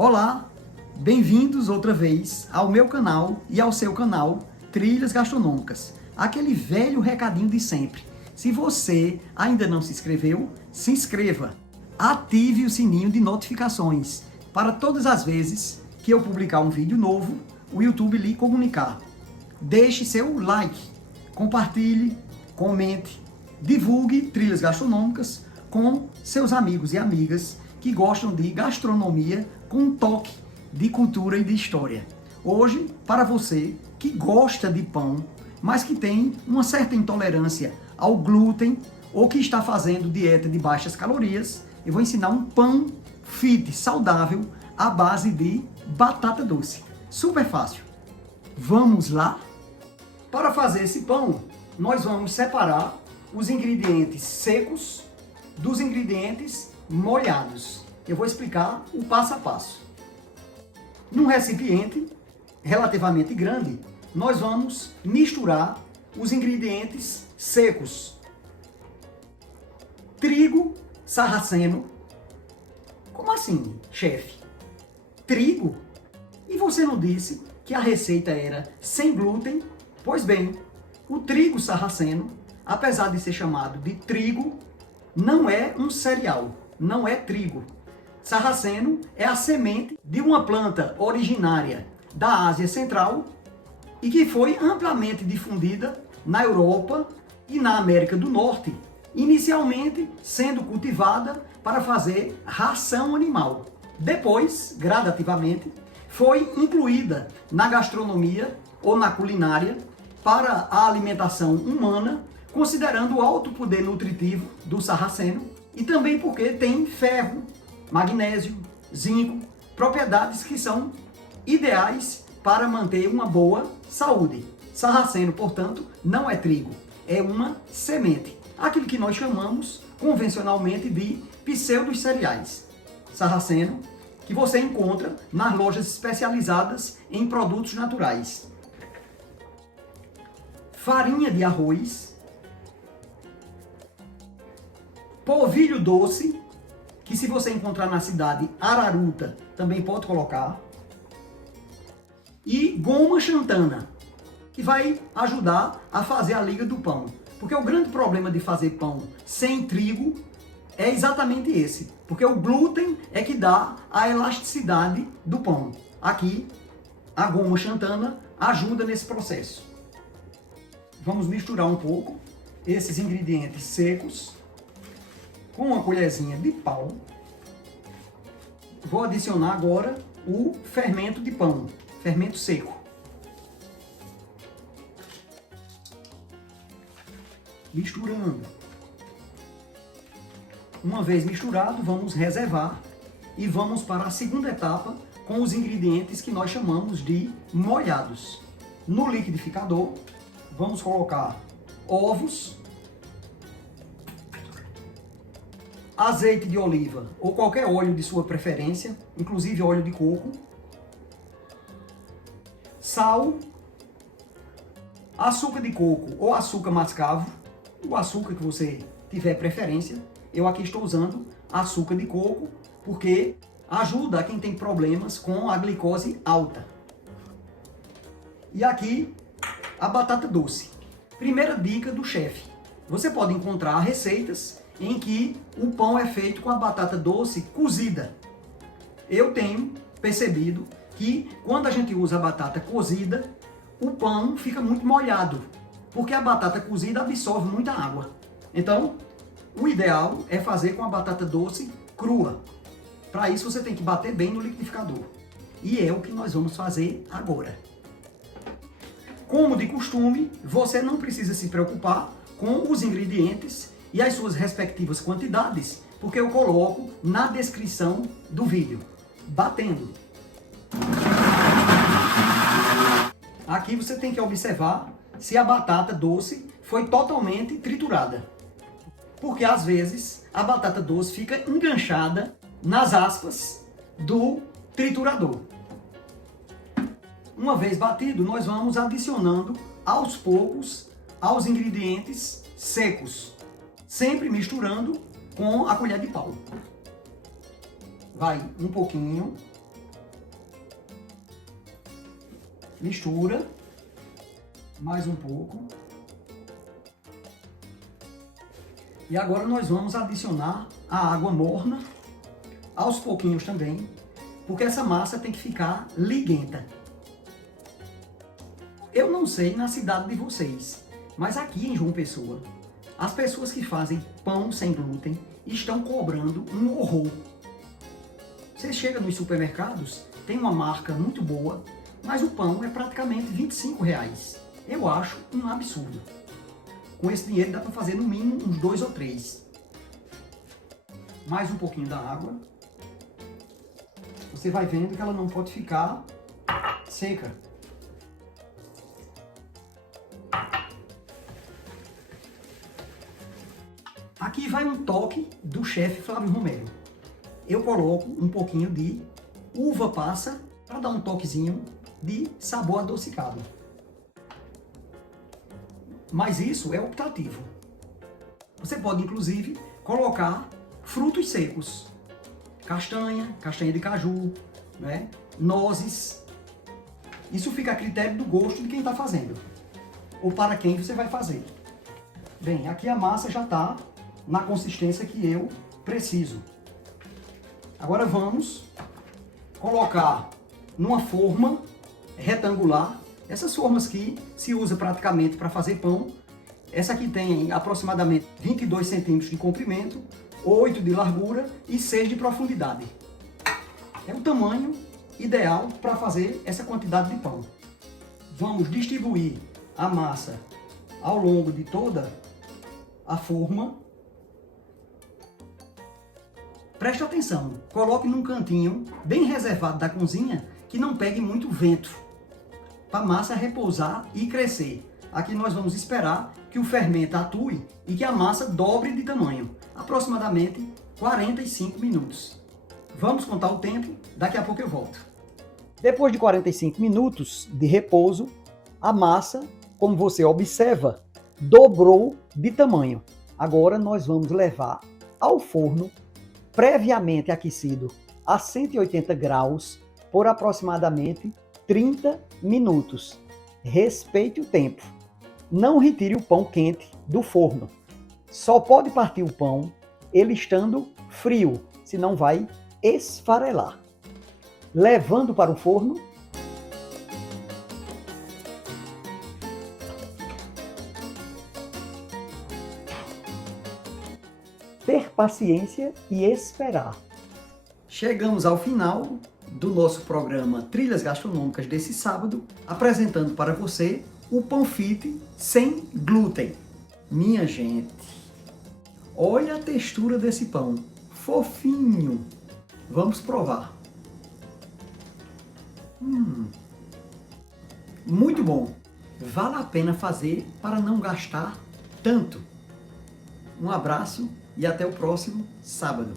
Olá, bem-vindos outra vez ao meu canal e ao seu canal Trilhas Gastronômicas. Aquele velho recadinho de sempre. Se você ainda não se inscreveu, se inscreva. Ative o sininho de notificações para todas as vezes que eu publicar um vídeo novo, o YouTube lhe comunicar. Deixe seu like, compartilhe, comente, divulgue Trilhas Gastronômicas com seus amigos e amigas que gostam de gastronomia com um toque de cultura e de história. Hoje, para você que gosta de pão, mas que tem uma certa intolerância ao glúten ou que está fazendo dieta de baixas calorias, eu vou ensinar um pão fit, saudável, à base de batata doce. Super fácil. Vamos lá? Para fazer esse pão, nós vamos separar os ingredientes secos dos ingredientes molhados. Eu vou explicar o passo a passo. Num recipiente relativamente grande, nós vamos misturar os ingredientes secos. Trigo sarraceno. Como assim, chefe? Trigo? E você não disse que a receita era sem glúten? Pois bem, o trigo sarraceno, apesar de ser chamado de trigo, não é um cereal, não é trigo. Sarraceno é a semente de uma planta originária da Ásia Central e que foi amplamente difundida na Europa e na América do Norte, inicialmente sendo cultivada para fazer ração animal. Depois, gradativamente, foi incluída na gastronomia ou na culinária para a alimentação humana, considerando o alto poder nutritivo do sarraceno e também porque tem ferro, magnésio, zinco, propriedades que são ideais para manter uma boa saúde. Sarraceno, portanto, não é trigo, é uma semente. Aquilo que nós chamamos convencionalmente de pseudos cereais. Sarraceno, que você encontra nas lojas especializadas em produtos naturais. Farinha de arroz. Polvilho doce, que se você encontrar na cidade Araruta, também pode colocar. E goma xantana, que vai ajudar a fazer a liga do pão. Porque o grande problema de fazer pão sem trigo é exatamente esse. Porque o glúten é que dá a elasticidade do pão. Aqui, a goma xantana ajuda nesse processo. Vamos misturar um pouco esses ingredientes secos com uma colherzinha de pau. Vou adicionar agora o fermento de pão, fermento seco. Misturando. Uma vez misturado, vamos reservar e vamos para a segunda etapa com os ingredientes que nós chamamos de molhados. No liquidificador, vamos colocar ovos, azeite de oliva ou qualquer óleo de sua preferência, inclusive óleo de coco, sal, açúcar de coco ou açúcar mascavo, o açúcar que você tiver preferência. Eu aqui estou usando açúcar de coco porque ajuda a quem tem problemas com a glicose alta. E aqui a batata doce. Primeira dica do chefe: você pode encontrar receitas em que o pão é feito com a batata doce cozida. Eu tenho percebido que quando a gente usa a batata cozida, o pão fica muito molhado, porque a batata cozida absorve muita água. Então, o ideal é fazer com a batata doce crua. Para isso você tem que bater bem no liquidificador. E é o que nós vamos fazer agora. Como de costume, você não precisa se preocupar com os ingredientes e as suas respectivas quantidades, porque eu coloco na descrição do vídeo. Batendo. Aqui você tem que observar se a batata doce foi totalmente triturada. Porque às vezes a batata doce fica enganchada nas aspas do triturador. Uma vez batido, nós vamos adicionando aos poucos aos ingredientes secos, sempre misturando com a colher de pau. Vai um pouquinho, Mistura. Mais um pouco. E agora nós vamos adicionar a água morna, aos pouquinhos também, porque essa massa tem que ficar liguenta. Eu não sei na cidade de vocês, mas aqui em João Pessoa, as pessoas que fazem pão sem glúten estão cobrando um horror. Você chega nos supermercados, tem uma marca muito boa, mas o pão é praticamente R$25. Eu acho um absurdo. Com esse dinheiro dá para fazer no mínimo uns 2 ou 3. Mais um pouquinho da água. Você vai vendo que ela não pode ficar seca. Aqui vai um toque do chefe Flávio Romero. Eu coloco um pouquinho de uva passa para dar um toquezinho de sabor adocicado. Mas isso é optativo. Você pode, inclusive, colocar frutos secos. Castanha, castanha de caju, né? Nozes. Isso fica a critério do gosto de quem está fazendo. Ou para quem você vai fazer. Bem, aqui a massa já está na consistência que eu preciso. Agora vamos colocar numa forma retangular. Essas formas que se usa praticamente para fazer pão. Essa aqui tem aproximadamente 22 centímetros de comprimento, 8 de largura e 6 de profundidade. É o tamanho ideal para fazer essa quantidade de pão. Vamos distribuir a massa ao longo de toda a forma. Preste atenção, coloque num cantinho bem reservado da cozinha que não pegue muito vento, para a massa repousar e crescer. Aqui nós vamos esperar que o fermento atue e que a massa dobre de tamanho, aproximadamente 45 minutos. Vamos contar o tempo, daqui a pouco eu volto. Depois de 45 minutos de repouso, a massa, como você observa, dobrou de tamanho. Agora nós vamos levar ao forno, previamente aquecido a 180 graus, por aproximadamente 30 minutos. Respeite o tempo. Não retire o pão quente do forno. Só pode partir o pão ele estando frio, senão vai esfarelar. Levando para o forno. Ter paciência e esperar. Chegamos ao final do nosso programa Trilhas Gastronômicas desse sábado, apresentando para você o pão fit sem glúten. Minha gente, olha a textura desse pão, fofinho. Vamos provar. Muito bom. Vale a pena fazer para não gastar tanto. Um abraço e até o próximo sábado.